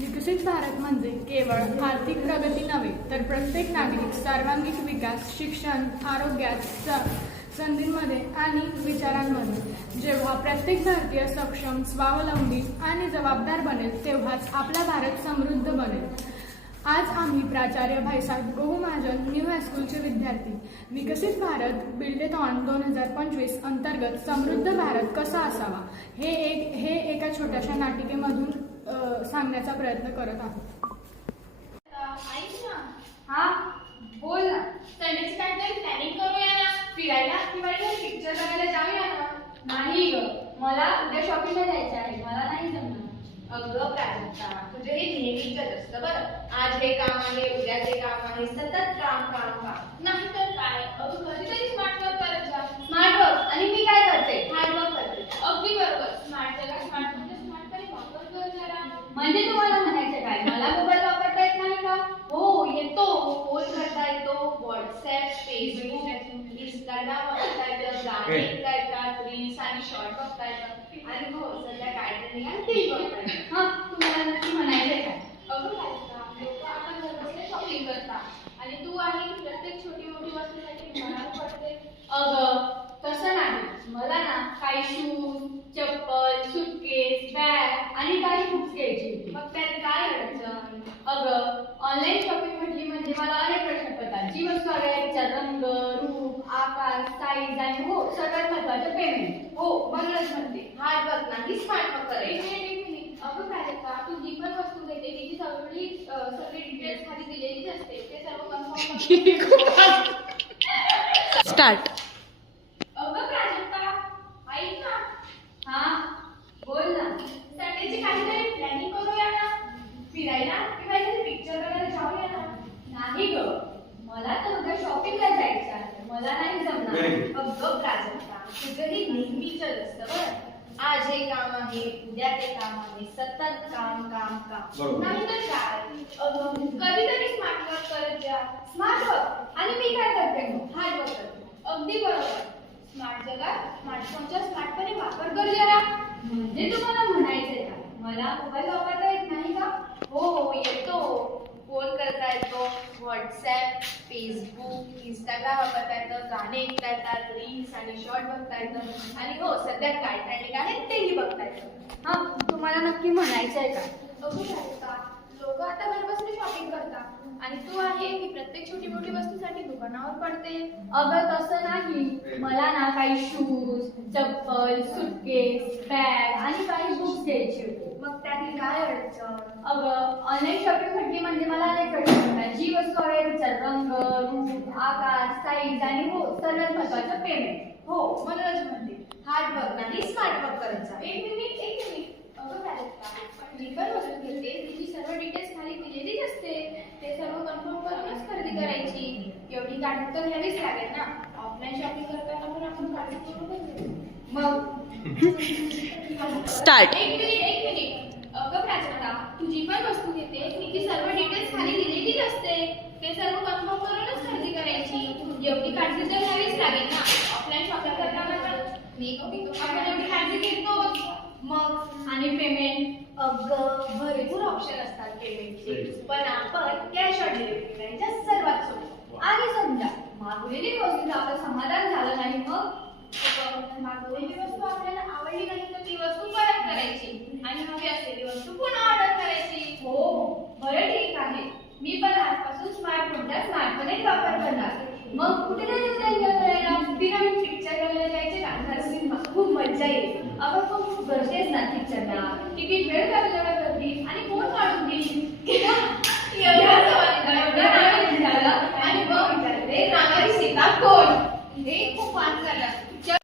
विकसित भारत म्हणजे केवळ आर्थिक प्रगती नव्हे तर प्रत्येक नागरिक सर्वांगीण विकास, शिक्षण, आरोग्यात, संधींमध्ये आणि विचारांमध्ये. जेव्हा प्रत्येक भारतीय सक्षम, स्वावलंबी आणि जबाबदार बनेल तेव्हाच आपला भारत समृद्ध बनेल. आज आम्ही प्राचार्य भाईसाहेब गहू महाजन न्यू हायस्कूलचे विद्यार्थी विकसित भारत बिल्डेथॉन 2025 अंतर्गत समृद्ध भारत कसा असावा हे एका छोट्याशा नाटिकेमधून सांगण्याचा प्रयत्न करत आहोत. हा बोल ना. संडेची काहीतरी प्लॅनिंग करूया ना. फिरायला किंवा पिक्चर बघायला जाऊया ना. नाही ग, मला उद्या शॉपिंगला जायचं आहे. मला नाही जमणार. अगं प्राजक्ता, तुझे हे नेहमीच असतं बरं. आज हे काम आहे, उद्या ते काम आहे, सतत काम काम काम. नाही तर काय, अगं कधीतरी स्मार्ट वर्क करत जा. स्मार्ट वर्क आणि मी काय करते? हार्ड वर्क करते. अगदी बरोबर. स्मार्ट जगा स्मार्ट म्हणजे स्मार्ट तरी वापर कर जरा. म्हणजे तुम्हाला म्हणायचं काय, मला मोबाईल वापरता येत नाही का? हो येतो. फोन करता येतो, व्हॉट्सअप, फेसबुक, इंस्टाग्राम वापरता येतं, गाणी ऐकता येतात, रील्स आणि शॉर्ट बघता येतात. आणि हो सध्या काय ट्रेंडिंग आहे ते बघता येतं. हा तुम्हाला नक्की म्हणायचंय काय? अगं लोक आता घर बसल्या शॉपिंग करतात आणि तू आहे की प्रत्येक छोटी मोठी वस्तूसाठी मनात पडते. अगं तसं नाही. मला ना काही शूज, चप्पल, सुटकेस, बॅग आणि काही बुक्स घ्यायची होती. मग त्यात काय अडचण? अगं ऑनलाईन शॉपिंग म्हटली म्हणजे मला अनेक प्रश्न पडतात. जी वस्तू हवी आहे तिचा रंग, रूप, आकार, साईज आणि हो सगळ्यात महत्त्वाचं पेमेंट. हो म्हणूनच म्हणते हार्ड वर्क नाही स्मार्ट वर्क करायचं. अगं प्राजक्ता, तू जी पण वस्तू घेते तिची सगळी डिटेल्स खाली दिलेलीच असते. ते सर्व कन्फर्म स्टार्ट. अगं प्राजक्ता, ऐक ना. हा बोल ना. संडेची काहीतरी प्लॅनिंग करूया ना. फिरायला किंवा एखादी पिक्चर बघायला जाऊया ना. नाही ग, मला तर उद्या शॉपिंगला जायचं आहे. मला नाही जमणार. अगं प्राजक्ता, तुझंही नेहमीच असतं बरं. आज हे काम आहे, उद्या ते काम आहे, सतत काम काम काम. नाही तर काय, कधीतरी स्मार्ट वर्क करत जा. स्मार्ट वर्क आणि मी काय करते मग? हार्ड वर्क करते. अगदी बरोबर. स्मार्ट जगात स्मार्टफोनचा स्मार्टपणे वापर कर जरा. म्हणजे तुम्हाला म्हणायचंय का मला मोबाईल वापरता येत नाही का? हो येतो. फोन करता येतो, व्हॉट्सअप, फेसबुक, इंस्टाग्राम वापरता येतं, गाणे ऐकता येतात, रील्स आणि शॉर्ट बघता येतं आणि हो सध्या काय ट्रेंडिंग आहे तेही बघता येतं. हा तुम्हाला नक्की म्हणायचं आहे का? बघू शकता. लोक आता घर बसले शॉपिंग करतात आणि तू आहे की प्रत्येक छोटी मोठी वस्तूसाठी दुकानावर पडते. अगं तसं नाही. मला ना काही शूज, चप्पल, सुटकेस, बॅग आणि काही बुक्स घ्यायची होती. मग त्यातील काय अडचण? अगं ऑनलाईन शॉपिंग म्हटली म्हणजे मला अनेक प्रश्न पडतात. जी वस्तू आहे तिचा रंग, रूप, आकार, साईज आणि हो सर्वात महत्त्वाचं पेमेंट. हो म्हणूनच म्हणते हार्ड वर्क नाही स्मार्ट वर्क करायचा. एक मिनिट. अगं प्राजक्ता, पण जी पण वस्तू घेते तिची सर्व डिटेल्स खाली दिलेलीच असते. ते सर्व कन्फर्म करूनच खरेदी करायची. एवढी काळजी तर घ्यावीच लागेल ना. ऑफलाईन शॉपिंग करताना पण आपण काळजी करूनच घेऊ. मग स्टार्ट. एक मिनिट. अगं प्राजक्ता, तू जी पण वस्तू घेते तिची सर्व डिटेल्स खाली दिलेलीच असते. ते सर्व कन्फर्म करूनच खरेदी करायची. एवढी काळजी तर घ्यावीच लागेल ना. ऑफलाईन शॉपिंग करताना पण आपण एवढी काळजी घेतोच. मग आणि पेमेंट? अगं भरपूर ऑप्शन असतात पेमेंटचे, पण आपण कॅश ऑन डिलिव्हरी करायच्या सर्वात सोपं. आणि समजा मागवलेली वस्तूचं आपलं समाधान झालं नाही, मग मागवलेली वस्तू आपल्याला आवडली नाही तर ती वस्तू परत करायची आणि हवी असलेली वस्तू पुन्हा ऑर्डर करायची. हो बरं ठीक आहे. मी पण आजपासून स्मार्टफोनचा स्मार्टपणे वापर करणार. मग कुठे जायचं एन्जॉय करायला? नवीन पिक्चर बघायला जायचे का? सिनेमा खूप मजा येईल. अगं खूप गर्दीच ना पिक्चरला. तिकीट वेळ